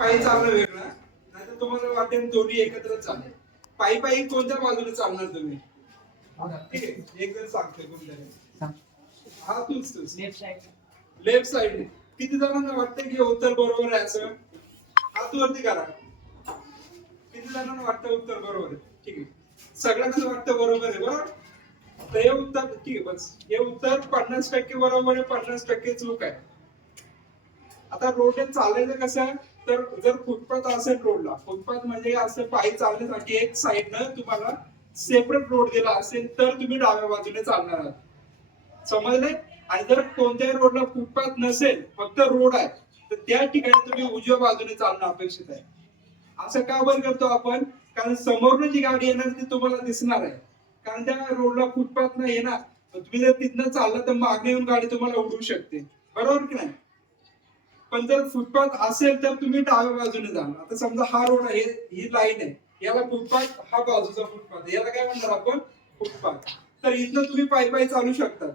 पायी चालणं वेगळं, नाहीतर तुम्हाला वाटेल दोन्ही एकत्र चालेल. पायी पायी कोणत्या बाजूने चालणार तुम्ही? ठीक आहे, एक जण सांगतोय कोणत्या. हा तूच लेफ्ट साइड. किती जणांना वाटतं की उत्तर बरोबर आहे असं? हात वरती करा. किती जणांना वाटतं उत्तर बरोबर आहे? ठीक आहे, सगळ्यांना वाटतं बरोबर आहे. बरोबर, तर हे उत्तर ठीक आहे. बस हे उत्तर 50% बरोबर आहे, 50% चूक आहे. आता रोडने चालायचं कसं? तर जर फुटपाथ असेल रोडला, फुटपाथ म्हणजे असं पायी चालण्यासाठी एक साइडनं तुम्हाला सेपरेट रोड दिला असेल तर तुम्ही डाव्या बाजूने चालणार आहात. समजले? आणि जर कोणत्याही रोडला फुटपाथ नसेल, फक्त रोड आहे, तर त्या ठिकाणी तुम्ही उजव्या बाजूने चालणं अपेक्षित आहे. असं का बरं करतो आपण? कारण समोरनं जी गाडी येणार ती तुम्हाला दिसणार आहे, कारण त्या रोडला फुटपाथ नाही ना. तुम्ही जर तिथनं चालला तर मागे येऊन गाडी तुम्हाला उडवू शकते. बरोबर की नाही? पण जर फुटपाथ असेल तर तुम्ही डाव्या बाजूने जाणार. आता समजा हा रोड आहे, ही लाईन आहे, याला फुटपाथ, हा बाजूचा फुटपाथ, याला काय म्हणणार आपण? फुटपाथ. तर इथनं तुम्ही पायी पायी चालू शकता.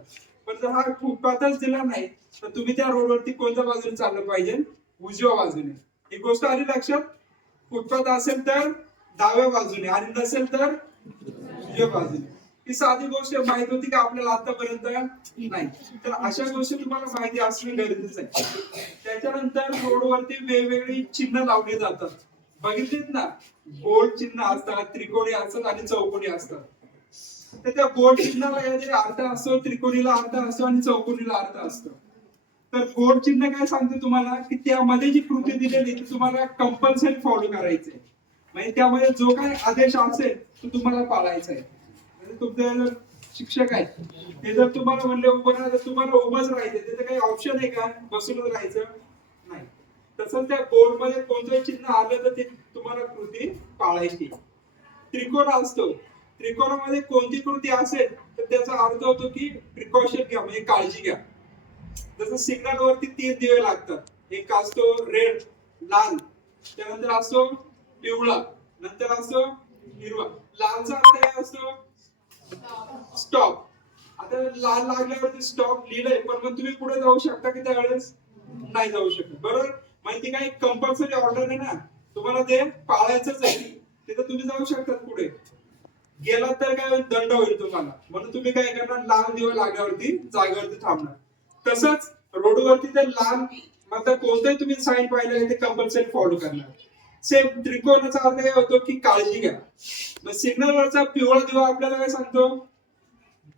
पण जर हा फुटपाथच दिला नाही तर तुम्ही त्या रोडवरती कोणत्या बाजूने चाललं पाहिजे? उजव्या बाजूने. ही गोष्ट आली लक्षात? फुटपाथ असेल तर डाव्या बाजूने आणि नसेल तर उजव्या बाजूने. ही साधी गोष्ट माहित होती का आपल्याला आतापर्यंत? नाही. तर अशा गोष्टी तुम्हाला माहिती असणं गरजेचं आहे. त्याच्यानंतर रोडवरती वेगवेगळी चिन्ह लावली जातात. बघितलीत ना? गोल चिन्ह असतात, त्रिकोणी असतात आणि चौकोनी असतात. तर त्या गोल चिन्हाला काहीतरी अर्थ असतो, त्रिकोणीला अर्थ असतो आणि चौकोनीला अर्थ असतो. तर गोल चिन्ह काय सांगते तुम्हाला? की त्यामध्ये जी कृती दिलेली ती तुम्हाला कंपल्सरी फॉलो करायची आहे. म्हणजे त्यामध्ये जो काय आदेश असेल तो तुम्हाला पाळायचा आहे. म्हणजे तुमचे जर शिक्षक आहेत, ते जर तुम्हाला म्हणले उभं राहा तर तुम्हाला उभंच राहायचं. त्याचं काही ऑप्शन आहे का बसूनच राहायचं? नाही. तसंच त्या बोर्ड मध्ये कोणतंही चिन्ह आलं तर ते तुम्हाला कृती पाळायची. त्रिकोण असतो, त्रिकोणामध्ये कोणती कृती असेल तर त्याचा अर्थ होतो की प्रिकॉशन घ्या, म्हणजे काळजी घ्या. जसं सिग्नल वरती 3 दिवे लागतात. एक असतो रेड, लाल, त्यानंतर असतो पिवळा, नंतर असतो हिरवा. लालचा अर्थ काय असतो? स्टॉप. आता लाल लागल्यावरती स्टॉप लिहिलंय, पण मग तुम्ही पुढे जाऊ शकता की त्यावेळेस नाही जाऊ शकत. बरोबर? माहिती काय कंपल्सरी ऑर्डर आहे ना, तुम्हाला ते पाळायचंच आहे. तिथे तुम्ही जाऊ शकतात पुढे. गेला तर काय होईल? दंड होईल तुम्हाला. म्हणून तुम्ही काय करणार? लाल दिवा लागल्यावरती जागेवरती थांबणार. तसंच रोडवरती ते लाल मतलब कोणतंही तुम्ही साईन पाहिलं ते कंपल्सरी फॉलो करणार. सेम त्रिकोणाचा अर्थ काय होतो की काळजी घ्या. मग सिग्नलवरचा पिवळा दिवा आपल्याला काय सांगतो?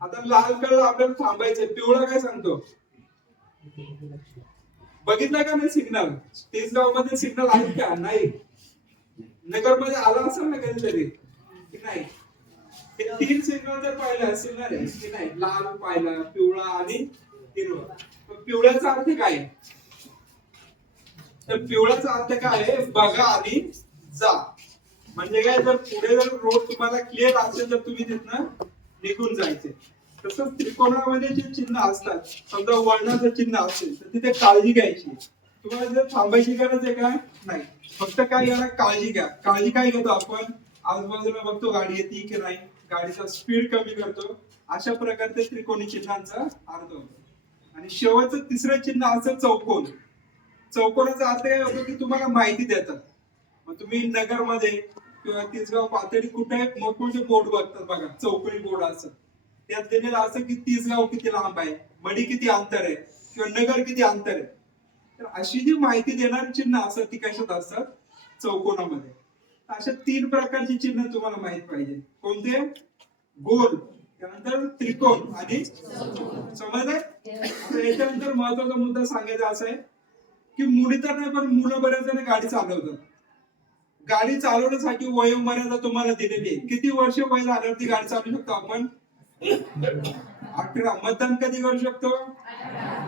आता लाल कलर आपल्याला थांबायचंय, पिवळा काय सांगतो? बघितलं का नाही सिग्नल? तेजगाव मध्ये सिग्नल आहेत का? नाही. नगर मध्ये आला असेल ना कधीतरी की नाही? हे 3 सिग्नल जर पाहिले असतील ना रे की नाही, लाल पाहिला, पिवळा आणि हिरवा. मग पिवळ्याचा अर्थ काय? तर पिवळ्याचा अर्थ काय आहे? बघा आणि जा. म्हणजे काय, जर पुढे जर रोड तुम्हाला क्लिअर असेल तर तुम्ही तिथनं निघून जायचे. तसंच त्रिकोणामध्ये जे चिन्ह असतात, समजा वळणाचं चिन्ह असेल तर तिथे काळजी घ्यायची. तुम्हाला जर थांबायची गरज आहे का? नाही. फक्त काय याला काळजी घ्या. काळजी काय घेतो आपण? आजूबाजूला बघतो गाडी येते की नाही, गाडीचा स्पीड कमी करतो. अशा प्रकारचे त्रिकोणी चिन्हांचा अर्थ होतो. आणि शेवटचं तिसरं चिन्ह असं चौकोन. चौकोनाचा अर्थ काय होतो की तुम्हाला माहिती देतात. मग तुम्ही नगरमध्ये किंवा तिसगाव पातळी कुठे मोठमोठे बोर्ड बघतात बघा, चौकोनी बोर्ड असतात. त्यात दिलेलं असं की तिसगाव किती लांब आहे, मडी किती अंतर आहे किंवा नगर किती अंतर आहे. तर अशी जी माहिती देणारी चिन्ह असतात ती कशात असतात? चौकोनामध्ये. अशा 3 प्रकारची चिन्ह तुम्हाला माहित पाहिजे. कोणते? गोल, त्यानंतर त्रिकोण आणि समजलंय? आता याच्यानंतर महत्वाचा मुद्दा सांगायचा असा आहे की मुली तर नाही पण मुलं बरेच जण गाडी चालवतात. गाडी चालवण्यासाठी वयोमर्यादा तुम्हाला दिलेली आहे. किती वर्ष वय झाल्यावरती गाडी चालवू शकतो आपण? 18. मतदान कधी करू शकतो?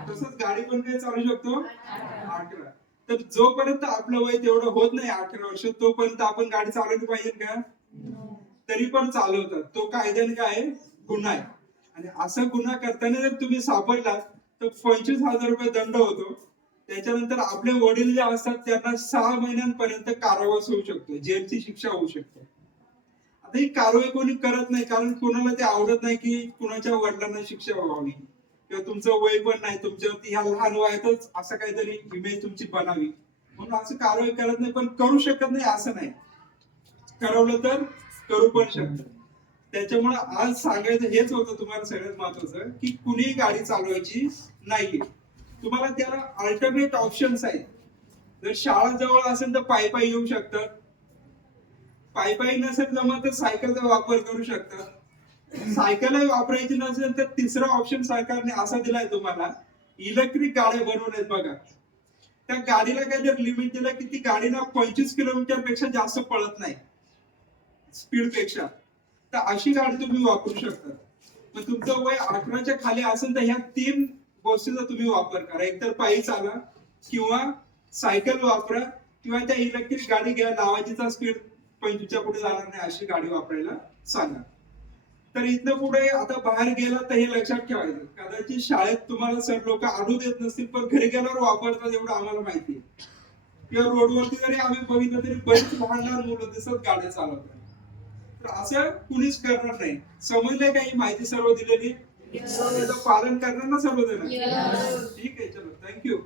तसंच गाडी पण काय चालू शकतो? 18. तर जोपर्यंत आपलं वय तेवढं होत नाही 18 वर्ष, तोपर्यंत आपण गाडी चालवली पाहिजे का? तरी पण चालवतात. तो कायद्याने काय आहे? गुन्हा आहे. आणि असं गुन्हा करताना जर तुम्ही सापडलात तर 25,000 रुपये दंड होतो. त्याच्यानंतर आपले वडील जे असतात त्यांना 6 महिन्यांपर्यंत कारावास होऊ शकतो, जेलची शिक्षा होऊ शकते. आता ही कारवाई कोणी करत नाही, कारण कोणाला ते आवडत नाही की कुणाच्या वडिलांना शिक्षा व्हावी, किंवा तुमचं वय पण नाही, तुमच्यावरती ह्या लहान वयातच असं काहीतरी इमेज तुमची बनावी. म्हणून असं कारवाई करत नाही, पण करू शकत नाही असं नाही, ठरवलं तर करू पण शकतात. त्याच्यामुळे आज सांगायचं हेच होतं तुम्हाला सगळ्यात महत्वाचं, की कुणीही गाडी चालवायची नाहीये. तुम्हाला त्याला अल्टरनेट ऑप्शन्स आहेत. जर शाळा जवळ असेल तर पायी पायी येऊ शकतात, पायी पायी नसेल जमत तर सायकलचा वापर करू शकतात, सायकलही वापरायची नसेल तर तिसरा ऑप्शन सरकारने असा दिलाय तुम्हाला, इलेक्ट्रिक गाड्या बनवल्यात बघा. त्या गाडीला काय जर लिमिट दिलं की ती गाडी ना 25 किलोमीटर पेक्षा जास्त पळत नाही स्पीड पेक्षा, तर अशी गाडी तुम्ही वापरू शकता. मग तुमचं वय 18च्या खाली असेल तर ह्या 3 गोष्टींचा तुम्ही वापर करा. एकतर पायी चाला, किंवा सायकल वापरा, किंवा त्या इलेक्ट्रिक गाडी घ्या, लावायचीचा स्पीड 25च्या पुढे जाणार नाही अशी गाडी वापरायला सांगा. तर इथनं पुढे आता बाहेर गेला तर हे लक्षात ठेवायचं, कदाचित शाळेत तुम्हाला सर लोक आणू देत नसतील, पण घरी गेल्यावर वापरतात एवढं आम्हाला माहिती आहे. किंवा रोडवरती जरी आम्ही बघितलं तरी बरीच लहान लहान मुलं दिसत गाड्या चालवतात. तर असं कुणीच करणार नाही. समजलंय का ही माहिती सर्व दिलेली? त्याचं पालन करणार ना सर्वजण? ठीक आहे, चलो थँक्यू.